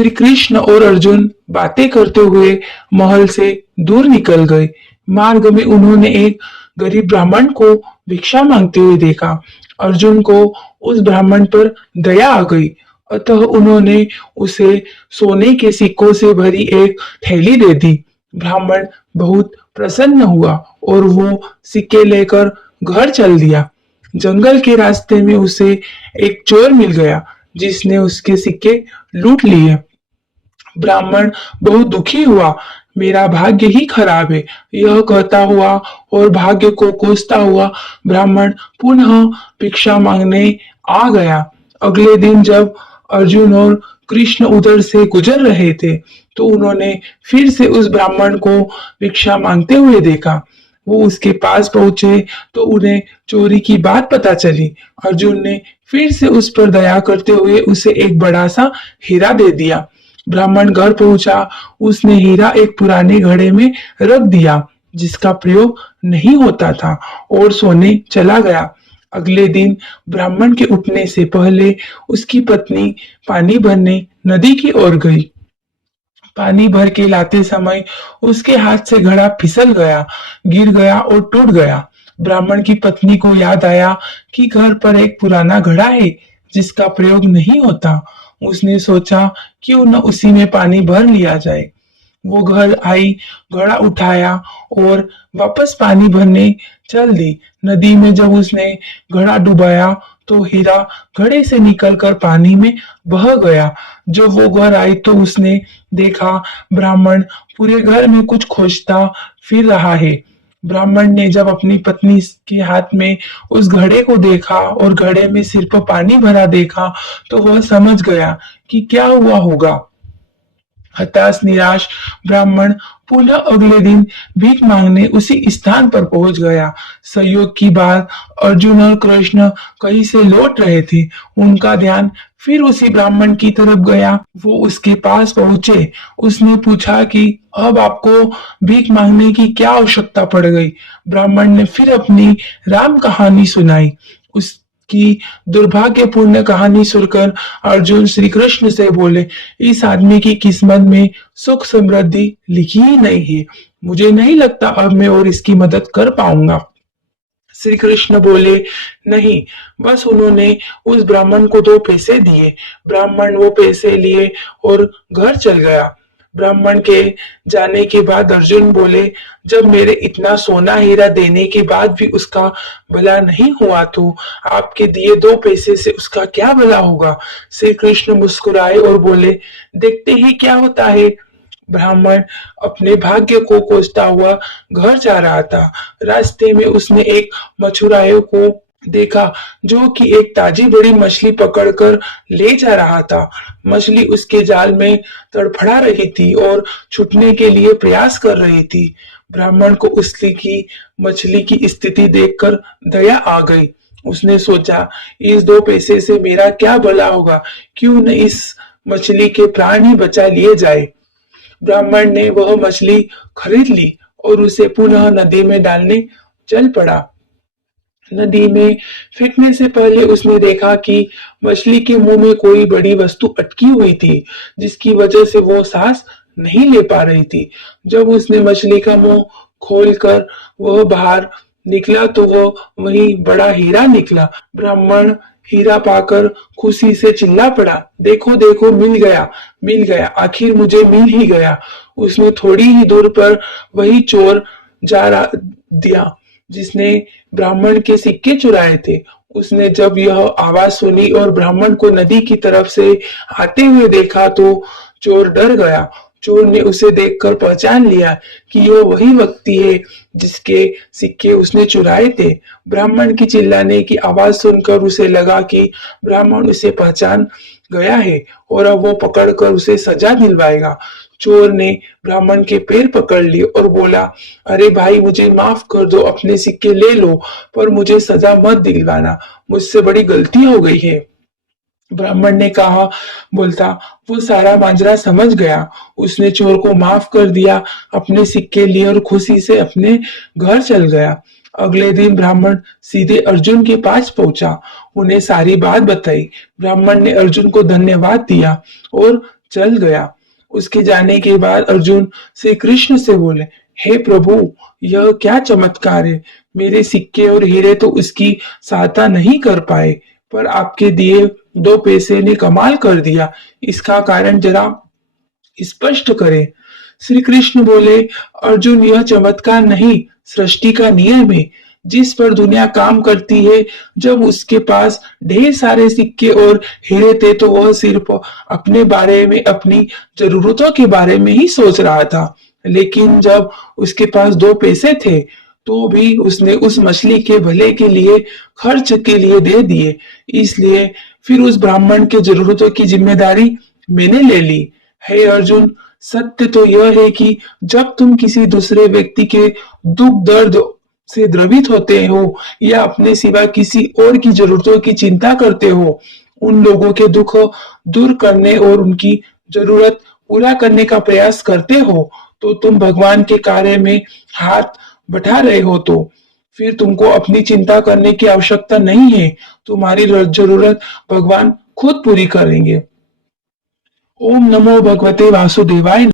श्री कृष्ण और अर्जुन बातें करते हुए महल से दूर निकल गए। मार्ग में उन्होंने एक गरीब ब्राह्मण को भिक्षा मांगते हुए देखा। अर्जुन को उस ब्राह्मण पर दया आ गई, अतः उन्होंने उसे सोने के सिक्कों से भरी एक थैली दे दी। ब्राह्मण बहुत प्रसन्न हुआ और वो सिक्के लेकर घर चल दिया। जंगल के रास्ते में उसे एक चोर मिल गया जिसने उसके सिक्के लूट लिए। ब्राह्मण बहुत दुखी हुआ, मेरा भाग्य ही खराब है, यह कहता हुआ और भाग्य को कोसता हुआ ब्राह्मण पुनः भिक्षा मांगने आ गया। अगले दिन जब अर्जुन और कृष्ण उधर से गुजर रहे थे, तो उन्होंने फिर से उस ब्राह्मण को भिक्षा मांगते हुए देखा। वो उसके पास पहुंचे तो उन्हें चोरी की बात पता चली। अर्जुन ने फिर से उस पर दया करते हुए उसे एक बड़ा सा हीरा दे दिया। ब्राह्मण घर पहुंचा, उसने हीरा एक पुराने घड़े में रख दिया जिसका प्रयोग नहीं होता था और सोने चला गया। अगले दिन ब्राह्मण के उठने से पहले उसकी पत्नी पानी भरने नदी की ओर गई। पानी भर के लाते समय उसके हाथ से घड़ा फिसल गया, गिर गया और टूट गया। ब्राह्मण की पत्नी को याद आया कि घर पर एक पुराना घड़ा है जिसका प्रयोग नहीं होता। उसने सोचा क्यों न उसी में पानी भर लिया जाए। वो घर आई, घड़ा उठाया और वापस पानी भरने चल दी। नदी में जब उसने घड़ा डुबाया तो हीरा घड़े से निकलकर पानी में बह गया। जब वो घर आई तो उसने देखा ब्राह्मण पूरे घर में कुछ खोजता फिर रहा है। ब्राह्मण ने जब अपनी पत्नी के हाथ में उस घड़े को देखा और घड़े में सिर्फ पानी भरा देखा तो वह समझ गया कि क्या हुआ होगा। हताश निराश ब्राह्मण पुनः अगले दिन भीख मांगने उसी स्थान पर पहुंच गया। संयोग की बात, अर्जुन और कृष्ण कहीं से लौट रहे थे। उनका ध्यान फिर उसी ब्राह्मण की तरफ गया। वो उसके पास पहुंचे। उसने पूछा कि अब आपको भीख मांगने की क्या आवश्यकता पड़ गई। ब्राह्मण ने फिर अपनी राम कहानी सुनाई। उसकी दुर्भाग्यपूर्ण कहानी सुनकर अर्जुन श्री कृष्ण से बोले, इस आदमी की किस्मत में सुख समृद्धि लिखी ही नहीं है। मुझे नहीं लगता अब मैं और इसकी मदद कर पाऊंगा। श्री कृष्ण बोले, नहीं। बस उन्होंने उस ब्राह्मण को 2 पैसे दिए। ब्राह्मण वो पैसे लिए और घर चल गया। ब्राह्मण के जाने के बाद अर्जुन बोले, जब मेरे इतना सोना हीरा देने के बाद भी उसका भला नहीं हुआ तो आपके दिए 2 पैसे से उसका क्या भला होगा। श्री कृष्ण मुस्कुराए और बोले, देखते ही क्या होता है। ब्राह्मण अपने भाग्य को कोसता हुआ घर जा रहा था। रास्ते में उसने एक मछुआरे को देखा जो कि एक ताजी बड़ी मछली पकड़कर ले जा रहा था। मछली उसके जाल में तड़फड़ा रही थी और छूटने के लिए प्रयास कर रही थी। ब्राह्मण को उसकी की मछली की स्थिति देखकर दया आ गई। उसने सोचा, इस 2 पैसे से मेरा क्या भला होगा, क्यों न इस मछली के प्राण ही बचा लिए जाए। ब्राह्मण ने वह मछली खरीद ली और उसे पुनः नदी में डालने चल पड़ा। नदी में फेंकने से पहले उसने देखा कि मछली के मुंह में कोई बड़ी वस्तु अटकी हुई थी जिसकी वजह से वो सांस नहीं ले पा रही थी। जब उसने मछली का मुंह खोलकर वह बाहर निकला तो वह वही बड़ा हीरा निकला। ब्राह्मण हीरा पाकर खुशी से चिल्ला पड़ा, देखो देखो, मिल गया, मिल गया, आखिर मुझे मिल ही गया। उसने थोड़ी ही दूर पर वही चोर जा दिया जिसने ब्राह्मण के सिक्के चुराए थे। उसने जब यह आवाज सुनी और ब्राह्मण को नदी की तरफ से आते हुए देखा तो चोर डर गया। चोर ने उसे देखकर पहचान लिया कि यह वही व्यक्ति है जिसके सिक्के उसने चुराए थे। ब्राह्मण की चिल्लाने की आवाज सुनकर उसे लगा कि ब्राह्मण उसे पहचान गया है और अब वो पकड़कर उसे सजा दिलवाएगा। चोर ने ब्राह्मण के पैर पकड़ लिए और बोला, अरे भाई, मुझे माफ कर दो, अपने सिक्के ले लो, पर मुझे सजा मत दिलवाना, मुझसे बड़ी गलती हो गई है। ब्राह्मण ने कहा बोलता, वो सारा माजरा समझ गया। उसने चोर को माफ कर दिया, अपने सिक्के लिए और खुशी से अपने घर चल गया। अगले दिन ब्राह्मण सीधे अर्जुन के पास पहुंचा, उन्हें सारी बात बताई। ब्राह्मण ने अर्जुन को धन्यवाद दिया और चल गया। उसके जाने के बाद अर्जुन श्री कृष्ण से बोले, हे प्रभु, यह क्या चमत्कार है। मेरे सिक्के और हीरे तो उसकी सहायता नहीं कर पाए, पर आपके दिए 2 पैसे ने कमाल कर दिया। इसका कारण जरा स्पष्ट करें। श्री कृष्ण बोले, अर्जुन, यह चमत्कार नहीं, सृष्टि का नियम है। जिस पर दुनिया काम करती है, जब उसके पास ढेर सारे सिक्के और हीरे थे तो वह सिर्फ अपने बारे में, अपनी जरूरतों के बारे में ही सोच रहा था। लेकिन जब उसके पास 2 पैसे थे तो भी उसने उस मछली के भले के लिए, खर्च के लिए दे दिए। इसलिए फिर उस ब्राह्मण के जरूरतों की जिम्मेदारी मैंने ले ली। हे अर्जुन, सत्य तो यह है कि जब तुम किसी दूसरे व्यक्ति के दुख दर्द से द्रवित होते हो या अपने सिवा किसी और की जरूरतों की चिंता करते हो, उन लोगों के दुख दूर करने और उनकी जरूरत पूरा करने का प्रयास करते हो, तो तुम भगवान के कार्य में हाथ बटा रहे हो। तो फिर तुमको अपनी चिंता करने की आवश्यकता नहीं है। तुम्हारी जरूरत भगवान खुद पूरी करेंगे। ओम नमो भगवते वासुदेवाय।